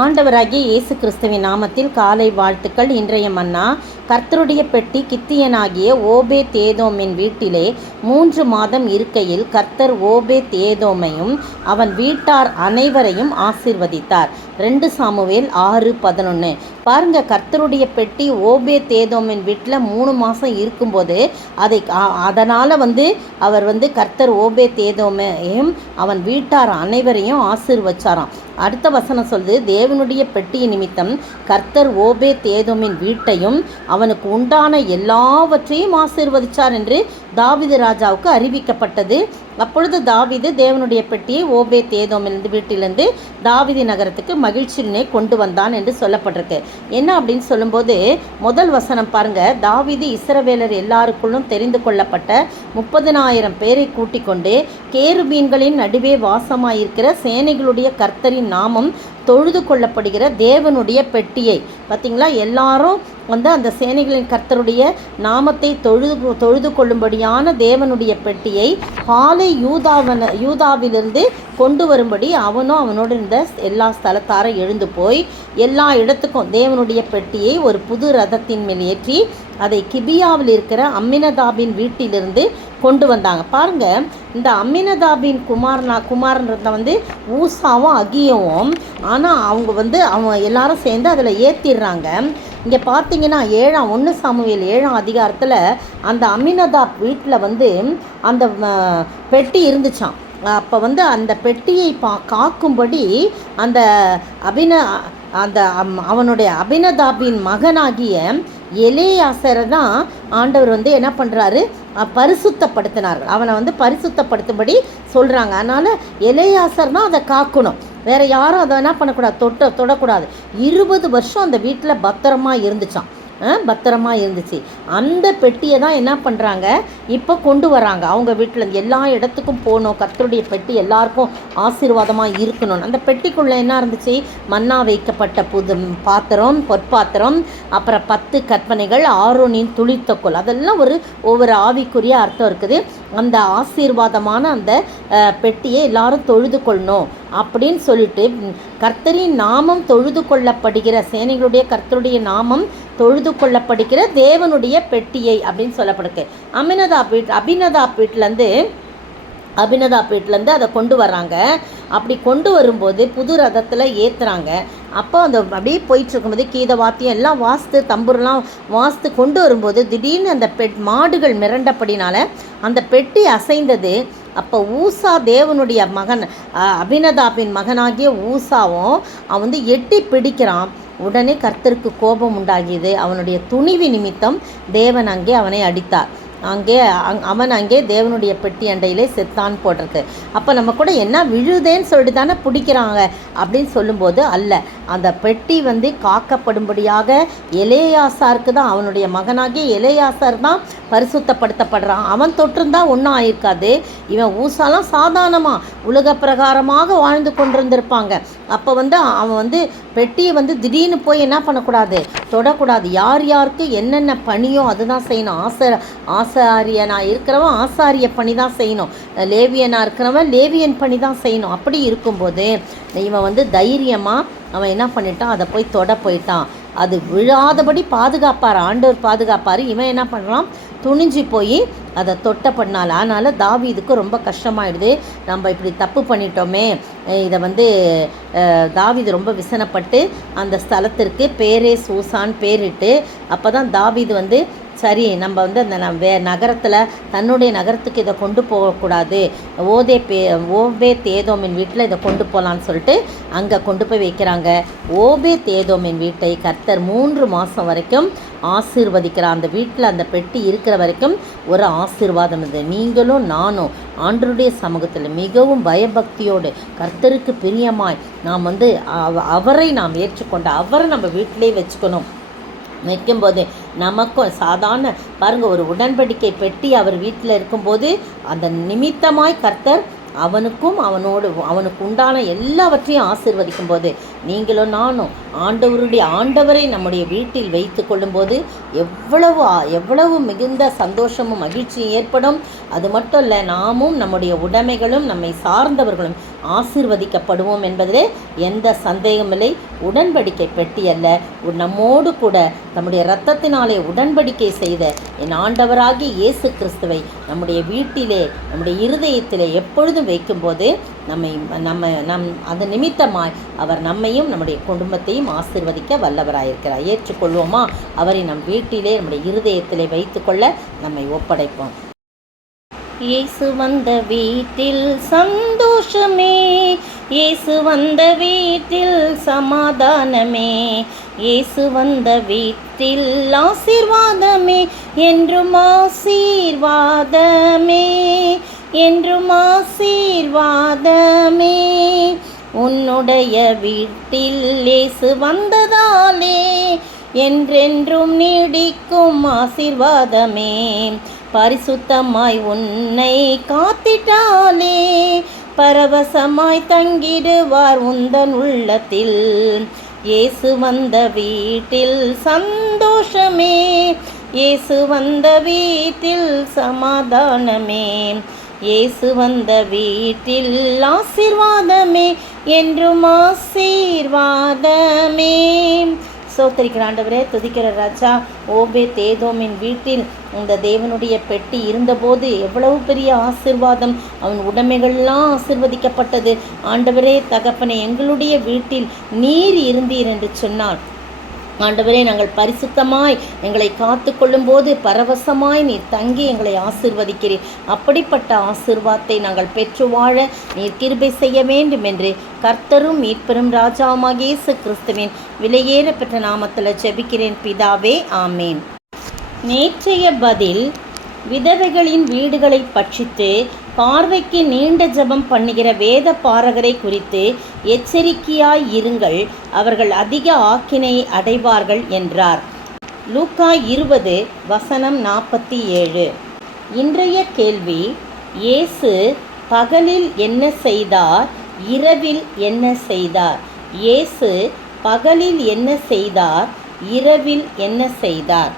ஆண்டவராகிய இயேசு கிறிஸ்துவின் நாமத்தில் காலை வாழ்த்துக்கள். இன்றைய மன்னா, கர்த்தருடைய பெட்டி கித்தியனாகிய ஓபேத் ஏதோமின் வீட்டிலே 3 மாதம் இருக்கையில் கர்த்தர் ஓபேத் ஏதோமையும் அவன் வீட்டார் அனைவரையும் ஆசீர்வதித்தார். 2 சாமுவேல் 6:11. பாருங்க, கர்த்தருடைய பெட்டி ஓபேத் ஏதோமின் வீட்டில் 3 மாதம் இருக்கும்போது அதனால் அவர் கர்த்தர் ஓபேத் ஏதோமையும் அவன் வீட்டார் அனைவரையும் ஆசீர்வச்சாராம். அடுத்த வசனம் சொல்லுது, தேவனுடைய பெட்டிய நிமித்தம் கர்த்தர் ஓபேத் ஏதோமின் வீட்டையும் அவனுக்கு உண்டான எல்லாவற்றையும் ஆசீர்வதிச்சார் என்று தாவீது ராஜாவுக்கு அறிவிக்கப்பட்டது. அப்பொழுது தாவீது தேவனுடைய பெட்டியை ஓபேத் ஏதோமிலிருந்து வீட்டிலிருந்து தாவீது நகரத்துக்கு மகிழ்ச்சியினை கொண்டு வந்தான் என்று சொல்லப்பட்டிருக்கு. என்ன அப்படின்னு சொல்லும்போது, முதல் வசனம் பாருங்க, தாவீது இஸ்ரவேலர் எல்லாருக்குள்ளும் தெரிந்து கொள்ளப்பட்ட 30,000 பேரை கூட்டிக் கொண்டு கேருபீன்களின் நடுவே வாசமாயிருக்கிற சேனைகளுடைய கர்த்தரின் நாமம் தொழுது கொள்ளப்படுகிற தேவனுடைய பெட்டியை, பார்த்தீங்களா, எல்லாரும் அந்த சேனைகளின் கர்த்தருடைய நாமத்தை தொழுது கொள்ளும்படியான தேவனுடைய பெட்டியை பாலை யூதாவிலிருந்து கொண்டு வரும்படி அவனோடு இருந்த எல்லா ஸ்தலத்தாரை எழுந்து போய் எல்லா இடத்துக்கும் தேவனுடைய பெட்டியை ஒரு புது ரதத்தின் மேல் ஏற்றி அதை கிபியாவில் இருக்கிற அம்மினதாபின் வீட்டிலிருந்து கொண்டு வந்தாங்க. பாருங்க, இந்த அம்மினதாபின் குமாரன்றத ஊசாவும் அகியவும், ஆனால் அவங்க எல்லாரும் சேர்ந்து அதில் ஏற்றிடுறாங்க. இங்கே பார்த்தீங்கன்னா 1 சாமுவேல் 7ஆம் அதிகாரத்தில் அந்த அம்மினதாப் வீட்டில் அந்த பெட்டி இருந்துச்சான். அப்போ அந்த பெட்டியை காக்கும்படி அவனுடைய அபினதாபின் மகனாகிய எலேயாசரை தான் ஆண்டவர் என்ன பண்ணுறாரு, பரிசுத்தப்படுத்தினார்கள். அவனை பரிசுத்தப்படுத்தும்படி சொல்கிறாங்க. அதனால் எலேயாசர் தான் அதை காக்கணும், வேறு யாரும் அதை என்ன பண்ணக்கூடாது, தொடக்கூடாது. 20 வருஷம் அந்த வீட்டில் பத்திரமா இருந்துச்சு. அந்த பெட்டியை தான் என்ன பண்ணுறாங்க, இப்போ கொண்டு வராங்க. அவங்க வீட்டில் எல்லா இடத்துக்கும் போகணும், கர்த்தருடைய பெட்டி எல்லாருக்கும் ஆசீர்வாதமாக இருக்கணும். அந்த பெட்டிக்குள்ளே என்ன இருந்துச்சு, மன்னா வைக்கப்பட்ட பொற்பாத்திரம், அப்புறம் 10 கற்பனைகள், ஆரோனின் துளித்தொக்கோல், அதெல்லாம் ஒவ்வொரு ஆவிக்குரிய அர்த்தம் இருக்குது. அந்த ஆசீர்வாதமான அந்த பெட்டியை எல்லாரும் தொழுது கொள்ளணும் அப்படின்னு சொல்லிட்டு, கர்த்தரின் நாமம் தொழுது கொள்ளப்படுகிற சேனைகளுடைய கர்த்தருடைய நாமம் தொழுது கொள்ளப்படுகிற தேவனுடைய பெட்டியை அப்படின்னு சொல்லப்படுது. அபினதாப் வீட்டிலேருந்து அதை கொண்டு வர்றாங்க. அப்படி கொண்டு வரும்போது புது ரதத்தில் ஏற்றுறாங்க. அப்போ அப்படியே போயிட்டுருக்கும்போது கீத வாத்தியம் எல்லாம் வாசித்து தம்புரெலாம் வாசித்து கொண்டு வரும்போது திடீர்னு அந்த மாடுகள் மிரண்டப்படினால அந்த பெட்டி அசைந்தது. அப்போ ஊசா தேவனுடைய மகன் அபினதாபின் மகனாகிய ஊசாவும் அவன் எட்டி பிடிக்கிறான். உடனே கர்த்தருக்கு கோபம் உண்டாகியது. அவனுடைய துணிவு நிமித்தம் தேவன் அங்கே அவனை அடித்தார். அவன் அங்கே தேவனுடைய பெட்டி அண்டையிலே செத்தான் போட்டிருக்கு. அப்போ நம்ம கூட என்ன விழுதேன்னு சொல்லிட்டு தானே பிடிக்கிறாங்க அப்படின்னு சொல்லும்போது அல்ல, அந்த பெட்டி காக்கப்படும்படியாக எலேயாசாருக்கு தான், அவனுடைய மகனாகிய எலேயாசார் தான் பரிசுத்தப்படுத்தப்படுறான். அவன் தொற்றிருந்தா ஒன்றும் ஆயிருக்காது. இவன் ஊசாலாம் சாதாரணமாக உலக பிரகாரமாக வாழ்ந்து கொண்டிருந்திருப்பாங்க. அப்போ அவன் பெட்டியை திடீர்னு போய் என்ன பண்ணக்கூடாது, தொடக்கூடாது. யாருக்கு என்னென்ன பணியோ அதுதான் செய்யணும். ஆசாரியனாக இருக்கிறவன் ஆசாரிய பணி தான் செய்யணும், லேவியனாக இருக்கிறவன் லேவியன் பணி தான் செய்யணும். அப்படி இருக்கும்போது இவன் தைரியமாக அவன் என்ன பண்ணிட்டான், அதை போய் போயிட்டான். அது விழாதபடி பாதுகாப்பார், ஆண்டவர் பாதுகாப்பார். இவன் என்ன பண்ணுறான், துணிஞ்சு போய் அதை பண்ணால். அதனால் தாவீதுக்கு ரொம்ப கஷ்டமாயிடுது, நம்ம இப்படி தப்பு பண்ணிட்டோமே. இதை தாவீது ரொம்ப விசனப்பட்டு அந்த ஸ்தலத்திற்கு பேரே சூசான் பேரிட்டு, அப்போ தான் தாவீது சரி, நம்ம அந்த நகரத்தில் தன்னுடைய நகரத்துக்கு இதை கொண்டு போகக்கூடாது, ஓபேத் ஏதோமின் வீட்டில் இதை கொண்டு போகலான்னு சொல்லிட்டு அங்கே கொண்டு போய் வைக்கிறாங்க. ஓபேத் ஏதோமின் வீட்டை கர்த்தர் 3 மாதம் வரைக்கும் ஆசீர்வதிக்கிறார். அந்த வீட்டில் அந்த பெட்டி இருக்கிற வரைக்கும் ஒரு ஆசீர்வாதம் இது. நீங்களும் நானும் ஆண்டவருடைய சமூகத்தில் மிகவும் பயபக்தியோடு கர்த்தருக்கு பிரியமாய் நாம் அவரை நாம் ஏற்றுக்கொண்டு அவரை நம்ம வீட்டிலே வைக்கும்போது நமக்கும் சாதாரண பாருங்கள், ஒரு உடன்படிக்கை பெட்டி அவர் வீட்டில் இருக்கும்போது அந்த நிமித்தமாய் கர்த்தர் அவனுக்கு உண்டான எல்லாவற்றையும் ஆசீர்வதிக்கும் போது நீங்களும் நானும் ஆண்டவரை நம்முடைய வீட்டில் வைத்து கொள்ளும்போது எவ்வளவு மிகுந்த சந்தோஷமும் மகிழ்ச்சியும் ஏற்படும். அது மட்டும் இல்லை, நாமும் நம்முடைய உடைமைகளும் நம்மை சார்ந்தவர்களும் ஆசீர்வதிக்கப்படுவோம் என்பதிலே எந்த சந்தேகமில்லை. உடன்படிக்கை பெட்டி அல்ல, நம்மோடு கூட நம்முடைய இரத்தத்தினாலே உடன்படிக்கை செய்த என் ஆண்டவராகிய இயேசு கிறிஸ்துவை நம்முடைய வீட்டிலே நம்முடைய இருதயத்திலே எப்பொழுதும் வைக்கும்போது அது நிமித்தமாய் அவர் நம்மையும் நம்முடைய குடும்பத்தையும் ஆசீர்வதிக்க வல்லவராயிருக்கிறார். ஏற்றுக்கொள்வோமா? அவரை நம் வீட்டிலே நம்முடைய இருதயத்திலே வைத்துக்கொள்ள நம்மை ஒப்படைப்போம். இயேசு வந்த வீட்டில் சந்தோஷமே, இயேசு வந்த வீட்டில் சமாதானமே, இயேசு வந்த வீட்டில் ஆசீர்வாதமே, என்றும் ஆசீர்வாதமே, என்றும் ஆசீர்வாதமே. உன்னுடைய வீட்டில் இயேசு வந்ததாலே என்றென்றும் நீடிக்கும் ஆசீர்வாதமே. பரிசுத்தமாய் உன்னை காத்திட்டாலே பரவசமாய் தங்கிடுவார் உந்தன் உள்ளத்தில். இயேசு வந்த வீட்டில் சந்தோஷமே, இயேசு வந்த வீட்டில் சமாதானமே, இயேசு வந்த வீட்டில் ஆசீர்வாதமே, என்றும் ஆசீர்வாதமே. சோத்தரிக்கிற ஆண்டவரே, துதிக்கிற ராஜா, ஓபேத் ஏதோமின் வீட்டில் இந்த தேவனுடைய பெட்டி இருந்தபோது எவ்வளவு பெரிய ஆசீர்வாதம், அவன் உடைமைகள்லாம் ஆசீர்வதிக்கப்பட்டது. ஆண்டவரே தகப்பனே, எங்களுடைய வீட்டில் நீர் இருந்தீர் என்று சொன்னார். ஆண்டவரே, நாங்கள் பரிசுத்தமாய் எங்களை காத்து கொள்ளும்போது பரவசமாய் நீர் தங்கி எங்களை ஆசீர்வதிக்கிறீர். அப்படிப்பட்ட ஆசீர்வாதத்தை நாங்கள் பெற்று வாழ நீர் கிருபை செய்ய வேண்டும் என்று கர்த்தரும் மீட்பெரும் ராஜாவுமாகிய இயேசு கிறிஸ்துவின் விலையேற பெற்ற நாமத்தில் ஜெபிக்கிறேன் பிதாவே, ஆமேன். நேற்றைய பதில், விதவைகளின் வீடுகளை பட்சித்து பார்வைக்கு நீண்ட ஜெபம் பண்ணுகிற வேத பாரகரை குறித்து எச்சரிக்கையாய் இருங்கள், அவர்கள் அதிக ஆக்கினை அடைவார்கள் என்றார். லூக்கா 20:47. இன்றைய கேள்வி, இயேசு பகலில் என்ன செய்தார், இரவில் என்ன செய்தார்? இயேசு பகலில் என்ன செய்தார், இரவில் என்ன செய்தார்?